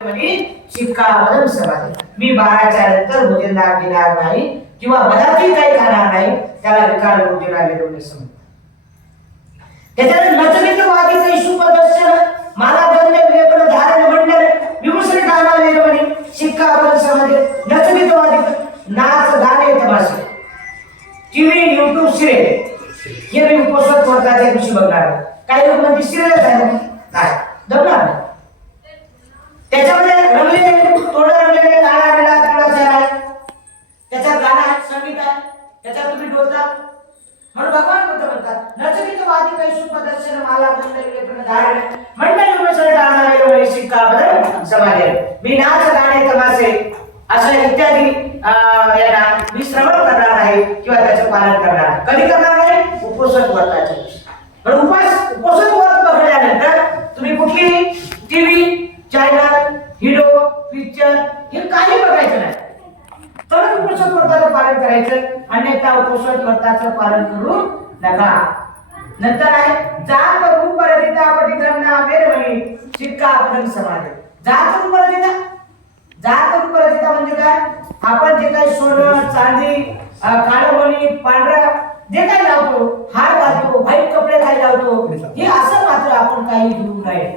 शिक्का बदल समाधी. मी 12च्या नंतर भोजनदार घेणार नाही किंवा मधातही काही खाणार नाही, त्याला विकार बुद्धी लागले लोक समजतात. त्याच्यात नचनित वादी सुप्रदर्शन मला दंड विवेकन धारण मंडळ विमुसरी काना वेरवणी शिक्का बदल समाधी. नचनित वादी नाच गाणे तमाशे टीव्ही YouTube सिरियल हे मी उपस्थित वर्गाच्या दिवशी बघणार. काही लोक म्हणजे सिरियल नाही जमणार नाही. त्याच्यामध्ये रंगलेले तोंड रंगलेले काळा निळा पिवळा चेहरा आहे, त्याच्यात गाणं आहे, संगीत आहे, त्याच्यात तुम्ही डोलतात. म्हणून भगवान बुद्ध म्हणतात नचनित वादी काही सुप्रदर्शन मला दंड विवेकन धारण मंडळ विमुसरी काना वेरवणी शिक्का बदल समाधी. मी नाच गाणे तमाशे अशा इत्यादी यांना मी श्रवण करणार आहे किंवा त्याचं पालन करणार आहे. कधी करणार आहे? उपोषण व्रताच्या दिवशी. पण उपोषण व्रत पकडल्यानंतर तुम्ही कुठली टीव्ही चॅनल हिरो पिक्चर हे काही बघायचं नाही, तर उपोषण व्रताचं पालन करायचं, अन्यथा उपोषण व्रताचं पालन करू नका. नंतर आहे जात रूप परदिता पटिगणना वेरवणी शिक्का बदल समाधी. जात रूप परदिता, जात रूप परदिता म्हणजे काय? आपण जे काही सोनं चांदी काळं मणी पांढरा जे काही लावतो, हार घालतो, व्हाईट कपडे काही लावतो, हे असं मात्र आपण काही घेऊ नये.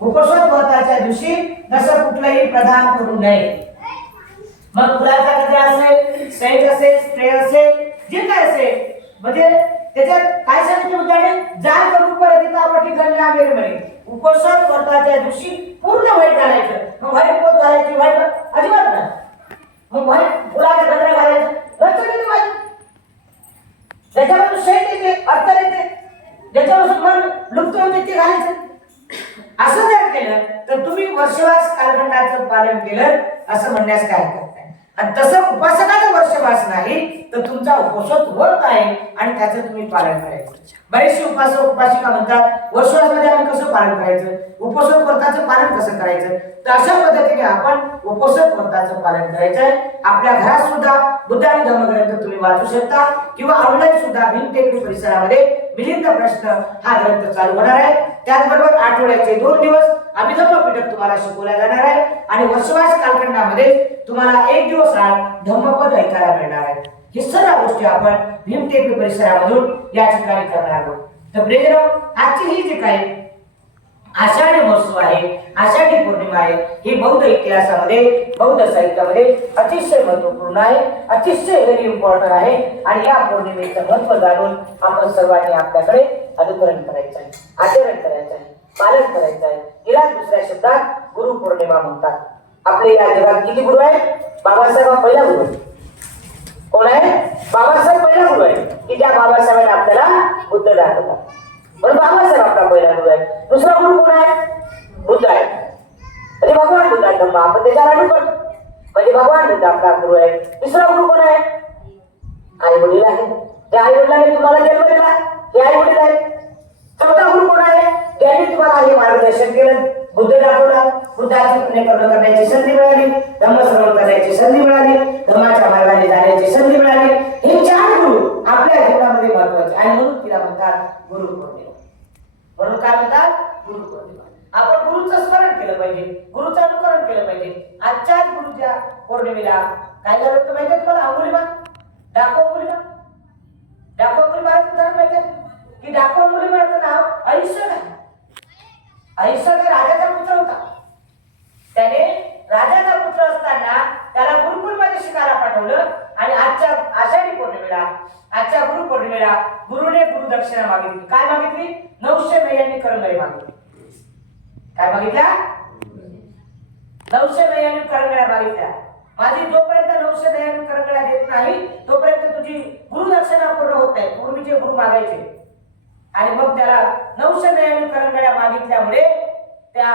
उपोषण व्रताच्या दिवशी तसं कुठलंही प्रदान करू नये. मग फुलाचा गजरा असेल, सेंट असेल, स्प्रे असेल, जे काय असेल, म्हणजे त्याच्यात काय सांगितलं होतं? जात रूप परदिता पटिगणना वेरवणी. उपोषण व्रताच्या दिवशी पूर्ण व्हाईट घालायचं. मग व्हाईट पोत घालायची, व्हाईट अजिबात नाही. मग व्हाईट फुलाचा गजरा घालायचा, रचनेची व्हाईट, ज्याच्यापासून सेंट येते, अत्तर येते, ज्याच्यापासून मन लुप्त होते ते घालायचं. असं जर केलं तर तुम्ही वर्षवास कालखंडाचं पालन केलं असं म्हणण्यास काय हरकत नाही. आणि तसं उपासकाचं वर्षवास नाही तर तुमचा उपोषण होत आहे आणि त्याचं तुम्ही पालन करायचं. बरेचसे उपासक उपासिका म्हणतात वर्षवासमध्ये आम्ही कसं पालन करायचं, उपोषण व्रताचं पालन कसं करायचं. तर अशा पद्धतीने आपण उपोषण व्रताचं पालन करायचंय. आपल्या घरात सुद्धा बुद्ध आणि धम्मग्रंथ तुम्ही वाचू शकता किंवा ऑनलाईन सुद्धा भीमटेकडी परिसरामध्ये मिलिंद प्रश्न हा ग्रंथ चालू होणार आहे. त्याचबरोबर आठवड्याचे 2 दिवस अभिधम्म पीठक तुम्हाला शिकवल्या जाणार आहे आणि वर्षवास कालखंडामध्ये तुम्हाला 1 दिवस धम्मपद ऐकायला मिळणार आहे. हे सर्व गोष्टी आपण भीमटेकडी परिसरामधून या ठिकाणी करणार आहोत. तर प्रियजनो, आजची ही जी काही आषाढी महोत्सव आहे, आषाढी पौर्णिमा आहे, ही बौद्ध इतिहासामध्ये बौद्ध साहित्यामध्ये अतिशय महत्वपूर्ण आहे, अतिशय व्हेरी इम्पॉर्टंट आहे. आणि या पौर्णिमेचं महत्व जाणून आपण सर्वांनी आपल्याकडे अनुकरण करायचं आहे, आचरण करायचं आहे, पालन करायचं आहे. हिला दुसऱ्या शब्दात गुरु पौर्णिमा म्हणतात. आपले या जगात किती गुरु आहेत? बाबासाहेब हा पहिला गुरु आहे. कोण आहे? बाबासाहेब पहिला गुरु आहे की त्या बाबासाहेबांनी आपल्याला बुद्ध दाखवला. म्हणून बाबासाहेब आपला पहिला गुरु आहे. दुसरा गुरु कोण आहे? बुद्ध आहे, म्हणजे भगवान बुद्ध आहे. धम्म आपण त्याच्यावर अनुकरण म्हणजे भगवान बुद्ध आपला गुरु आहे. तिसरा गुरु कोण आहे? आई वडील आहे. त्या आई वडिलांनी तुम्हाला जन्म दिला, हे आई वडील आहेत. चौथा गुरु कोण आहे? ज्यांनी तुम्हाला हे मार्गदर्शन केलं, बुद्ध दाखवला, बुद्धाची पुण्यकर्म करण्याची संधी मिळाली, धम्मश्रवण करण्याची संधी मिळाली, धर्माच्या मार्गाने जाण्याची संधी मिळाली. हे 4 गुरु आपल्या जीवनामध्ये महत्वाचे आणि म्हणून तिला म्हणतात गुरु पौर्णिमा. म्हणून काय म्हणतात? गुरु पौर्णिमा. आपण गुरुचं स्मरण केलं पाहिजे, गुरुचं अनुकरण केलं पाहिजे. आजच्याच गुरुच्या पौर्णिमेला काय झालं होतं माहिती आहे तुम्हाला? अंगुलीमाल, डाकू अंगुलीमाल, डाकू अंगुलीमालाचं उदाहरण माहिती आहे की डाकू अंगुलीमालाचं नाव अहिंसक आहे. अहिंसक राजाचा पुत्र होता. त्याने राजाचा पुत्र असताना त्याला गुरुकुलमध्ये शिकायला पाठवलं आणि आजच्या आषाढी पौर्णिमेला, आजच्या गुरु पौर्णिमेला गुरुने गुरुदक्षिणा मागितली. काय मागितली? 900 नयनी करंगळी मागितली. काय मागितल्या? 900 नयनी करंगळ्या मागितल्या. माझी जोपर्यंत 900 नयनी करंगळ्या देत नाही तोपर्यंत तुझी गुरुदक्षिणा पूर्ण होत नाही. पूर्वीचे गुरु मागायचे आणि मग त्याला 900 नयनी करंगळ्या मागितल्यामुळे त्या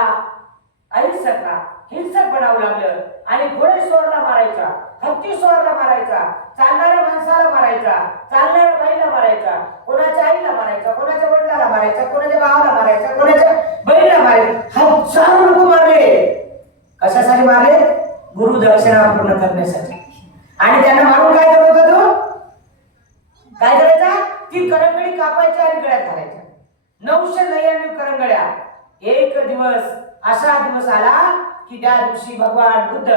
अहिंसकला हिंसक बनावं लागलं आणि घोडेस्वारला मारायचा, हत्तीस्वारला मारायचा, चालणाऱ्या माणसाला मारायचा, चालणाऱ्या बाईला मारायचा, कोणाच्या आईला मारायचा, कोणाच्या वडिलाला मारायचा, कोणाच्या भावाला मारायचा, कोणाच्या बहिणीला मारायचा. हजारो लोक मारले. कशासाठी मारले? गुरु दक्षिणा पूर्ण करण्यासाठी. आणि त्यांना मारून काय करत होता तो? काय करायचा? ती करंगळी कापायची आणि गळ्यात घालायच्या. 900 नयनी करंगळ्या. एक दिवस असा दिवस आला की त्या दिवशी भगवान बुद्ध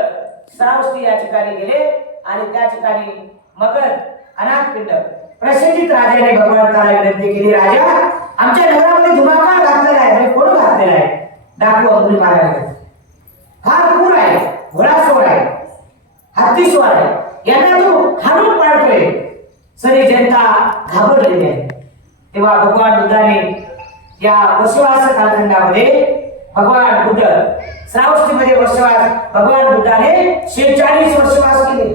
श्रावस्ती या ठिकाणी गेले आणि त्या ठिकाणी मगध अनाथपिंड प्रसेनजित राजाने भगवंताला विनंती केली, राजा आमच्या नगरामध्ये धुमाकाळ घातलेला आहे, म्हणजे कोण घातलेला आहे, डाकू अंगुली मारायला फार पूर आहे, घोडासवार आहे, हत्तीस्वार आहे, यांना तू हाणून पाडतोय. सगळी जनता घाबरलेली आहे. तेव्हा भगवान बुद्धाने या वर्षवास कालखंडामध्ये भगवान बुद्ध श्रावस्तीमध्ये वर्षवास भगवान बुद्धाने 46 वर्षवास केले.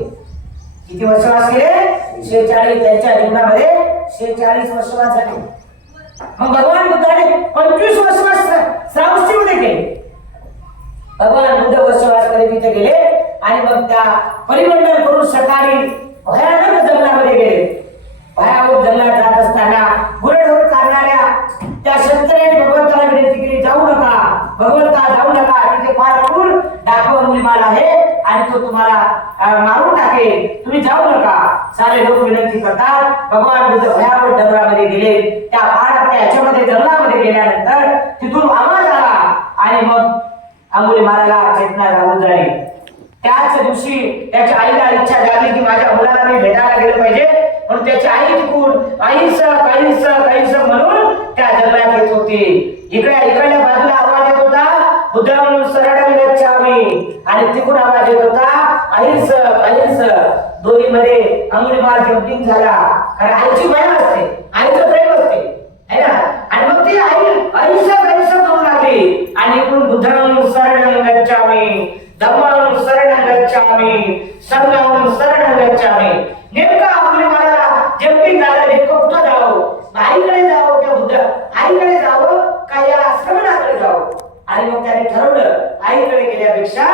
किती वर्षवास केले? 46. त्यांच्या जीवनामध्ये 46 वर्षवास झाले. मग भगवान बुद्धाने 25 वर्षवास श्रावस्तीमध्ये केले. भगवान बुद्ध वर्षवास करीत तिथे गेले आणि मग त्या परिमंडल करून सकाळी भयानक जंगलामध्ये गेले. भयावह जंगलात जात असताना गुरेढोर चालणाऱ्या त्या शेतकऱ्याने भगवंताला विनंती केली, जाऊ नका भगवंता, जाऊ नका, तिथे फार क्रूर डाकू अंगुलीमाल आहे आणि तो तुम्हाला मारून टाकेल, तुम्ही जाऊ नका. सारे लोक विनंती करतात. भगवान बुद्ध भयावह जंगलामध्ये गेले. त्या पहाडाच्या याच्यामध्ये जंगलामध्ये गेल्यानंतर तिथून आवाज आला आणि मग अंगुलीमालाला चेतना लागून झाली. त्याच दिवशी त्याच्या आईला इच्छा झाली की माझ्या मुलाला मी भेटायला गेलं पाहिजे, म्हणून त्याची आई तिकून काहीस म्हणून त्या जंगलात येत होती. इकडल्या बाजूला आवाज येत होता, बुद्धं शरणं गच्छामि, आणि तिकून आवाज येत होता अहिंस. दोन्हीमध्ये अंगुलीमाल जंपिंग झाला. कारण आईची माया असते, आईचं प्रेम असते, है ना. आणि मग ती आई अहिंस म्हणू लागली आणि इकडून बुद्धं शरणं गच्छामि, धम्मं शरणं गच्छामि, संघं शरणं गच्छामि. नेमका अंगुलीमालाला जंपिंग झालं. नेमकं कुठं जावं? आईकडे जावं त्या बुद्ध आईकडे जावं का या श्रवणाकडे जावं? आणि मग त्याने ठरवलं आईकडे गेल्यापेक्षा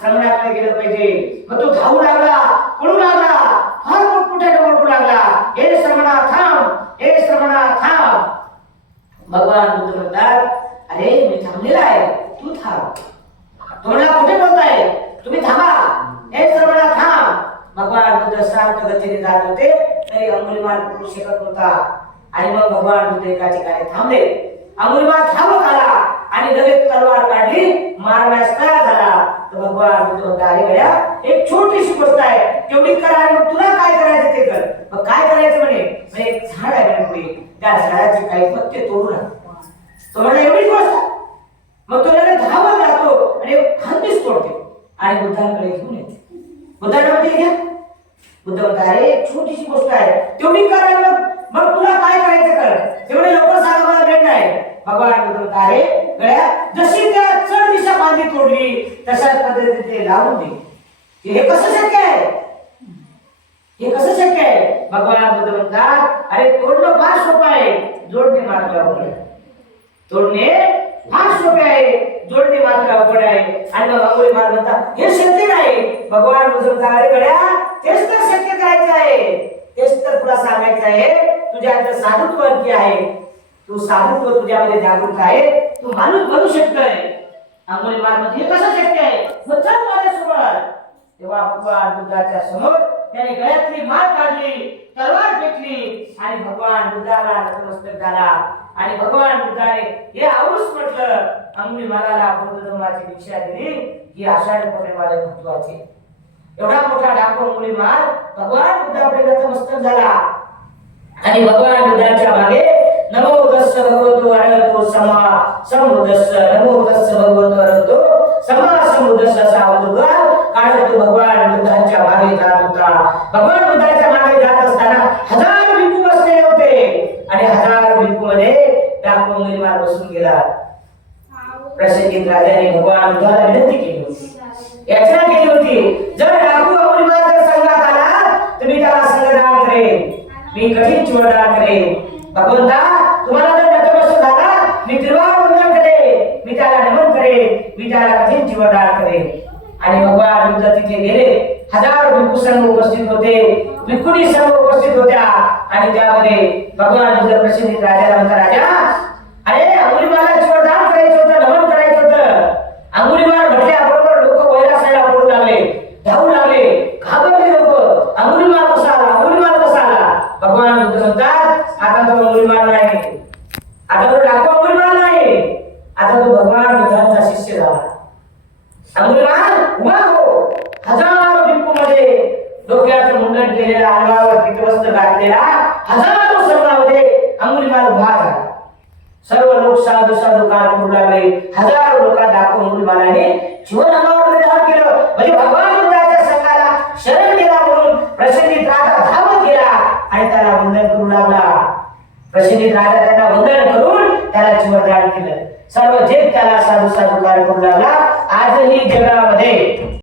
श्रवणाकडे गेलं पाहिजे. मग तो धावू लागला, पळू लागला, फार मोठमोठ्याने ओरडू लागला, हे श्रवणा थांब, हे श्रवणा थांब. भगवान बुद्ध म्हणतात, अरे मी थांबलेला आहे, तू थांब. तुम्हाला कुठे बोलताय? तुम्ही थांबा, हे श्रवणा थांब. भगवान बुद्ध शांत गतीने जात होते तरी अंगुलीमाल पळू शकत नव्हता. आणि मग भगवान बुद्ध एका ठिकाणी थांबले. अंगुलीमाल थांबत आला आणि लगेच तलवार काढली, मारण्यास तयार झाला. तर भगवान बुद्ध म्हणतात, अरे गड्या, एक छोटीशी गोष्ट आहे, तेवढी कर आणि मग तुला काय करायचं ते कर. मग काय करायचं म्हणे? एक झाड आहे म्हणे पुढे, त्या झाडाचे काही पत्ते तोडू नका. तो म्हणजे एवढीच गोष्ट. मग तो लगेच धावत जातो आणि फांदीच तोडते आणि बुद्धांकडे घेऊन येते. बुद्धांना म्हणते, घ्या. बुद्ध म्हणतात, अरे छोटीशी गोष्ट आहे, तेवढी कर आणि मग तुला काय करायचं कर, तेवढे लवकर सांगा, मला वेळ नाही. भगवान बुद्ध म्हणतात, अरे गड्या, जशी त्या चढ दिशा फांदी तोडली तशाच पद्धतीने ते लावून दे. हे कसं शक्य आहे? हे कसं शक्य आहे? भगवान बुद्ध म्हणतात, अरे तोडणं फार सोपं आहे, जोडणे मात्र अवघड आहे. तोडणे फार सोपे आहे, जोडणे मात्र अवघड आहे. आणि मग अंगुलीमाल म्हणतात, हे शक्य नाही. भगवान बुद्ध म्हणतात, अरे गड्या, तेच तर शक्य करायचं आहे, तेच तर तुला सांगायचं आहे. तुझ्यात साधुत्व आणखी आहे, तू साधुत्व तुझ्यामध्ये जागृत आहे, तू माणूस बनू शकतोय. अंगुलीमाल म्हणते, हे कसं शक्य आहे? मग चल माझ्यासोबत. तेव्हा भगवान बुद्धाच्या समोर त्याने गळ्यातली माळ काढली, तलवार फेकली आणि भगवान बुद्धाला नतमस्तक झाला. आणि भगवान बुद्धाने हे आवरूस म्हटलं, अंगुलीमालाला बौद्ध धर्माची दीक्षा दिली ही आषाढ पौर्णिमेला महत्वाची. एवढा मोठा डाकू अंगुलीमाल भगवान बुद्धाकडे नतमस्तक झाला आणि भगवान बुद्धाच्या मागे नमो तस्स भगवतो अरहतो सम्मा संबुद्धस्स, नमो तस्स भगवतो अरहतो सम्मा संबुद्धस्स असा अवधूत काढत भगवान बुद्धांच्या मागे जात होता. भगवान बुद्धांच्या मागे जात असताना 1000 भिक्खू बसलेले होते आणि 1000 भिक्खू मध्ये डाकू अंगुलीमाल बसून गेला. प्रसेनजित राजाने भगवान बुद्धाला विनंती केली होती, याचना केली होती, जर डाकू अंगुलीमाल जर संघात आला तर मी त्याला संघदान करेन, मी कठीण चिवरदान करेन. भगवंता, तुम्हाला जर नतमस्तक झाला, मी त्रिवार वंदन करेन, मी त्याला नमन करेन, मी त्याला कठीण चिवरदान करेन. आणि भगवान बुद्ध तिथे गेले. 1000 भिक्खू संघ उपस्थित होते, भिक्खुनी संघ उपस्थित होत्या. आणि त्यामध्ये भगवान बुद्ध प्रसेनजित राजाला म्हणतात, राजा, अरे अंगुलीमाला चिवरदान करायचं होतं, नमन करायचं होतं. अंगुलीमाल म्हटल्याबरोबर लोक वैरासाला पडू लागले, धावू लागले, घाबरले लोक. अंगुलीमाल कसा आला, अंगुलीमाल कसा आला? भगवान बुद्ध म्हणतात, आता तो अंगुलीमाल नाही, आता तो डाकू अंगुलीमाल नाही, आता तो भगवान बुद्धांचा शिष्य झाला. उभा हो. हजारो भिक्खूमध्ये डोक्याचं मुंडन केलेला, अंगावर पितवस्त्र घातलेला हजारो सगळ्यामध्ये अंगुलीमाल उभा झाला. सर्व लोक साधू साधू कार करू लागले. हजारो लोकांना दाखवून अंगुलीमालाने जीवन अंगावर परिधान केलं. म्हणजे भगवान बुद्धाच्या संघाला शरण गेला म्हणून प्रसिद्धीत राजा धावत गेला आणि त्याला वंदन करू लागला. प्रसिद्धीत राजा त्यांना वंदन करून त्याला जीवनदान केलं. सर्व जग त्याला साधू साधू कार करू लागला. आजही जगामध्ये